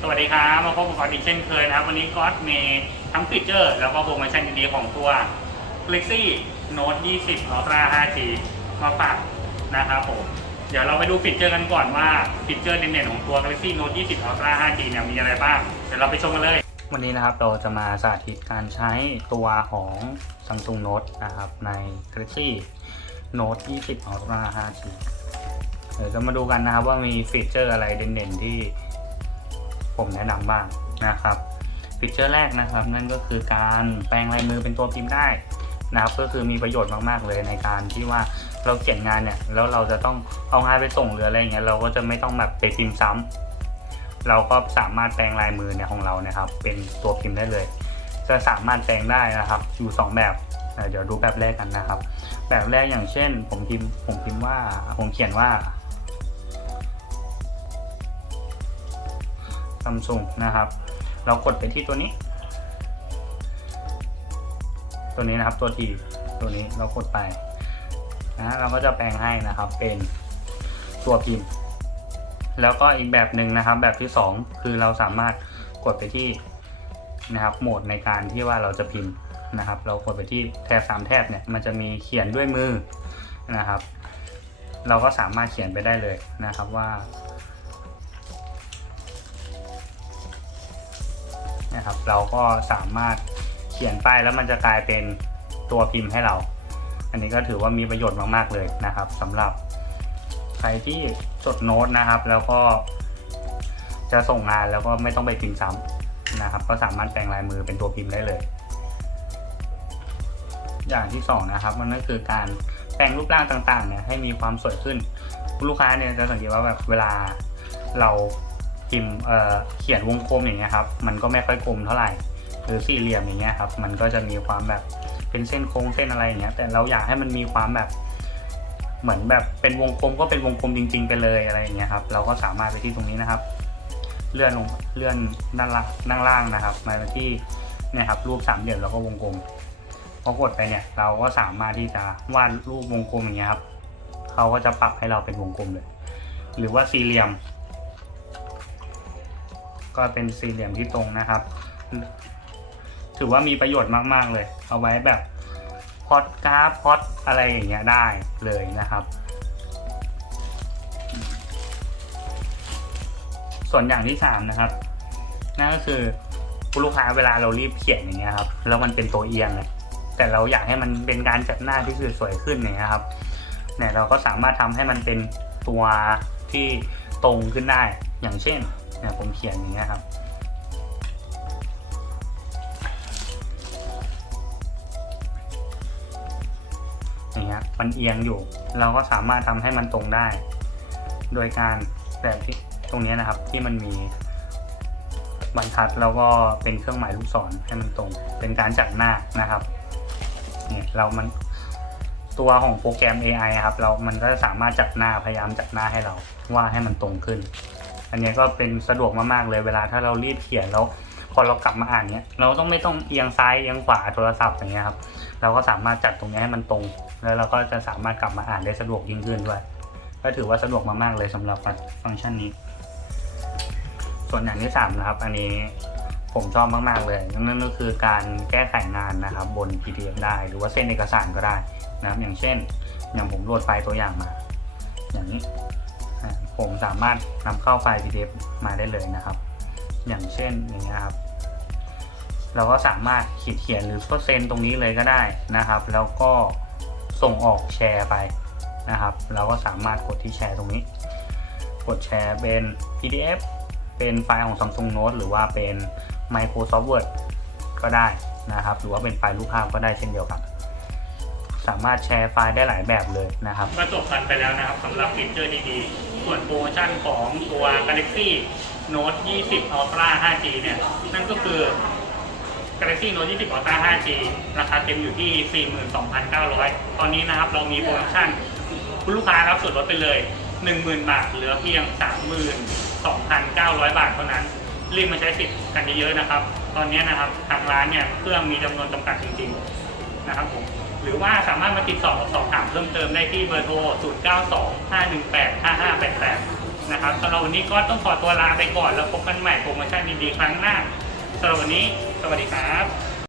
สวัสดีครับ มาพบกับก๊อตอีกเช่นเคยนะครับ วันนี้ก๊อตมีทั้งฟีเจอร์ แล้วก็โปรโมชั่นดีๆของตัว Galaxy Note 20 Ultra 5G มาฝากนะครับผม เดี๋ยวเราไปดูฟีเจอร์กันก่อนว่าฟีเจอร์เด่นๆของตัว Galaxy Note 20 Ultra 5G เนี่ยมีอะไรบ้าง เดี๋ยวเราไปชมกันเลย วันนี้นะครับเราจะมาสาธิตการใช้ตัวของ Samsung Note นะครับใน Galaxy Note 20 Ultra 5G เดี๋ยวจะมาดูกันนะครับว่ามีฟีเจอร์อะไรเด่นๆที่ ผมแนะนำบ้างนะครับฟีเจอร์แรกนะครับ นั่นก็คือการแปลงลายมือเป็นตัวพิมพ์ได้นะครับก็คือมีประโยชน์มากๆเลยในการที่ว่าเราเขียนงานเนี่ยแล้วเราจะต้องเอางานไปส่งหรืออะไรอย่างเงี้ยเราก็จะไม่ต้องแบบไปพิมพ์ซ้ำเราก็สามารถแปลงลายมือเนี่ยของเราเนี่ยครับเป็นตัวพิมพ์ได้เลย จะสามารถแปลงได้นะครับอยู่สองแบบเดี๋ยวดูแบบแรกกันนะครับ แบบแรกอย่างเช่น ผมพิมพ์ผมพิมพ์ว่าผมเขียนว่า ซัมซุงนะครับ เรากดไปที่ตัวนี้ ตัวนี้นะครับตัวทีตัวนี้เรากดไปนะเราก็จะแปลงให้นะครับเป็นตัวพิมพ์ แล้วก็อีกแบบหนึ่งนะครับ แบบที่สองคือเราสามารถกดไปที่นะครับโหมดในการที่ว่าเราจะพิมพ์นะครับ เรากดไปที่แถบสามแถบเนี่ยมันจะมีเขียนด้วยมือนะครับ เราก็สามารถเขียนไปได้เลยนะครับว่า นะครับ เราก็สามารถเขียนไปแล้วมันจะกลายเป็นตัวพิมพ์ให้เรา อันนี้ก็ถือว่ามีประโยชน์มากๆเลยนะครับสำหรับใครที่จดโน้ตนะครับ แล้วก็จะส่งงานแล้วก็ไม่ต้องไปพิมพ์ซ้ำนะครับ ก็สามารถแปลงลายมือเป็นตัวพิมพ์ได้เลย อย่างที่สองนะครับมันก็คือการแปลงรูปร่างต่างๆเนี่ยให้มีความสวยขึ้นลูกค้าเนี่ยจะสังเกตว่าแบบเวลาเรา พิมพ์เขียนวงกลมอย่างเงี้ยครับมันก็ไม่ค่อยกลมเท่าไหร่หรือสี่เหลี่ยมอย่างเงี้ยครับมันก็จะมีความแบบเป็นเส้นโค้งเส้นอะไรอย่างเงี้ยแต่เราอยากให้มันมีความแบบเหมือนแบบเป็นวงกลมก็เป็นวงกลมจริง ๆ ไปเลยอะไรอย่างเงี้ยครับเราก็สามารถไปที่ตรงนี้นะครับ เลื่อนลงเลื่อนด้านล่างด้านล่างนะครับ มาที่เนี่ยครับรูปสามเหลี่ยมแล้วก็วงกลมพอกดไปเนี่ย เราก็สามารถที่จะวาดรูปวงกลมอย่างเงี้ยครับเขาก็จะปรับให้เราเป็นวงกลมเลย หรือว่าสี่เหลี่ยม ก็เป็นสี่เหลี่ยมที่ตรงนะครับ ถือว่ามีประโยชน์มากๆเลย เอาไว้แบบพอดกราฟพอดอะไรอย่างเงี้ยได้เลยนะครับ ส่วนอย่างที่สามนะครับ นั่นก็คือลูกค้าเวลาเรารีบเขียนอย่างเงี้ยครับแล้วมันเป็นตัวเอียงเลยแต่เราอยากให้มันเป็นการจัดหน้าที่สวยขึ้นอย่างเงี้ยครับเนี่ยเราก็สามารถทำให้มันเป็นตัวที่ตรงขึ้นได้ อย่างเช่น นี่ยผมเขียนอย่างเงี้ยครับอย่างเงี้ยมันเอียงอยู่ เราก็สามารถทำให้มันตรงได้ โดยการแบบที่ตรงนี้นะครับที่มันมีบรรทัดแล้วก็เป็นเครื่องหมายลูกศรให้มันตรง เป็นการจัดหน้านะครับเนี่ยเรามันตัวของโปรแกรม AI ครับ เรามันก็สามารถจัดหน้าพยายามจัดหน้าให้เราว่าให้มันตรงขึ้น อันนี้ก็เป็นสะดวกมากๆเลยเวลาถ้าเรารีบเขียนแล้วพอเรากลับมาอ่านเนี้ยเราต้องไม่ต้องเอียงซ้ายเอียงขวาโทรศัพท์อย่างเงี้ยครับเราก็สามารถจัดตรงนี้ให้มันตรง แล้วเราก็จะสามารถกลับมาอ่านได้สะดวกยิ่งขึ้นด้วยก็ถือว่าสะดวกมากๆเลยสำหรับฟังก์ชันนี้ ส่วนอย่างที่สามนะครับ อันนี้ผมชอบมากๆเลยนั่นก็คือการแก้ไขงานนะครับ บน PDF ได้หรือว่าเส้นเอกสารก็ได้นะครับ อย่างเช่น อย่างผมโหลดไฟล์ตัวอย่างมา อย่างนี้ ผมสามารถนำเข้าไฟล์ PDF มาได้เลยนะครับ อย่างเช่นอย่างเงี้ยครับ เราก็สามารถขีดเขียนหรือเปอร์เซ็นต์ตรงนี้เลยก็ได้นะครับ แล้วก็ส่งออกแชร์ไปนะครับ เราก็สามารถกดที่แชร์ตรงนี้ กดแชร์เป็น PDF เป็นไฟล์ของ Samsung Note หรือว่าเป็น Microsoft Word ก็ได้นะครับ หรือว่าเป็นไฟล์รูปภาพก็ได้เช่นเดียวกันสามารถแชร์ไฟล์ได้หลายแบบเลยนะครับ ก็จบกันไปแล้วนะครับสำหรับฟีเจอร์ดีๆ ส่วนโปรโมชั่นของตัว Galaxy Note 20 Ultra 5G เนี่ย นั่นก็คือ Galaxy Note 20 Ultra 5G ราคาเต็มอยู่ที่ 42,900 ตอนนี้นะครับเรามีโปรโมชั่นคุณลูกค้ารับส่วนลดไปเลย 10,000 บาท เหลือเพียง 32,900 บาทเท่านั้น รีบมาใช้สิทธิ์กันเยอะๆนะครับ ตอนนี้นะครับทางร้านเนี่ยเครื่องมีจำนวนจำกัดจริงๆนะครับผม หรือว่าสามารถมาติดต่อสอบถามเพิ่มเติมได้ที่เบอร์โทร 0 9 2 5 1 8 5 5 8 8 นะครับสำหรับวันนี้ก็ต้องขอตัวลาไปก่อนแล้วพบกันใหม่โปรโมชั่นดีๆครั้งหน้าสำหรับวันนี้ สวัสดีครับ